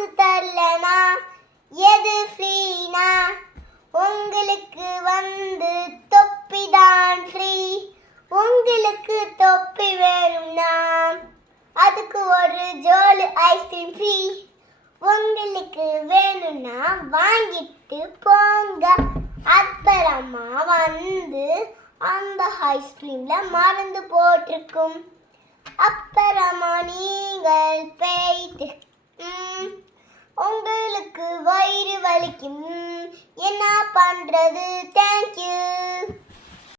காசு தரலனா எது ஃப்ரீனா உங்களுக்கு வந்து தொப்பிதான் ஃப்ரீ. உங்களுக்கு தொப்பி வேணும்னா அதுக்கு ஒரு ஜோலு ஐஸ்கிரீம் ஃப்ரீ. உங்களுக்கு வேணும்னா வாங்கிட்டு போங்க. அப்புறமா வந்து அந்த ஐஸ்கிரீம்ல மருந்து போட்டிருக்கும். அப்புறமா நீங்கள் போயிட்டு உங்களுக்கு வயிறு வலிக்கும். என்ன பண்றது? தேங்க்யூ.